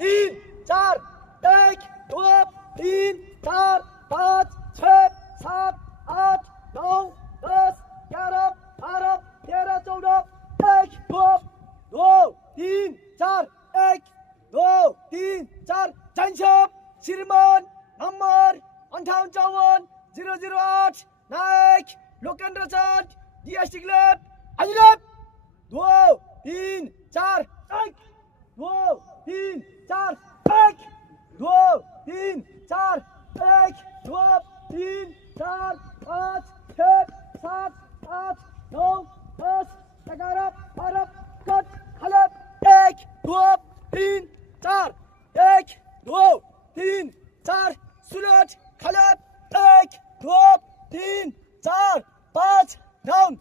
तीन चार एक दो तीन चार पाँच छः सात आठ नौ 10 11 12 13 14 एक दो तीन चार एक दो तीन चार जान्छौँ श्रीमान नम्बर 5854-008 नायक लोकेन्द्र चन्द डिस्ट्रिक्ट लेभ हाजिर 2 3 4 1 2 3 4 1 2 3 4 1 2 3 4 5 6 7 8 9 10 11 12 कट खलत 1 2 3 4 1 2 3 4 सुलट खलत 1 2 3 4 5 डाउन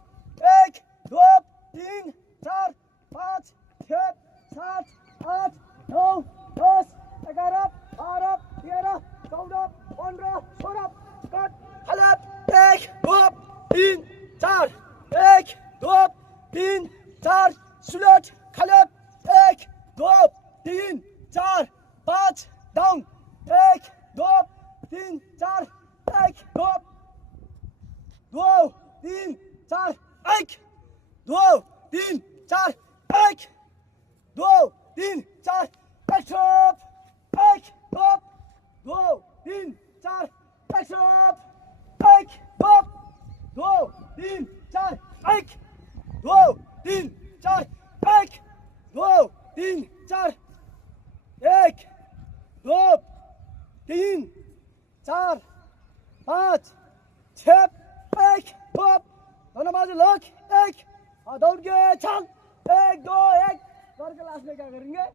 1 2 3 4 5 6 7 8 9 10 11 12 13 14 15 16 कट खलत 1 2 3 4 1 2 3 4 सुलट खलत 1 2 3 4 5 down 1 2 3 4 1 2 3 4 1 2 3 4 1 2 3 4 stop 1 stop 2 3 4 stop 1 stop 2 3 4 1 2 3 4 1 2 3 4 1 2 3 4 5 6 1 2 दोनों बाजू लॉक 1 दौड़ के छाल 1 2 1 दौड़ के लास्ट में क्या करेंगे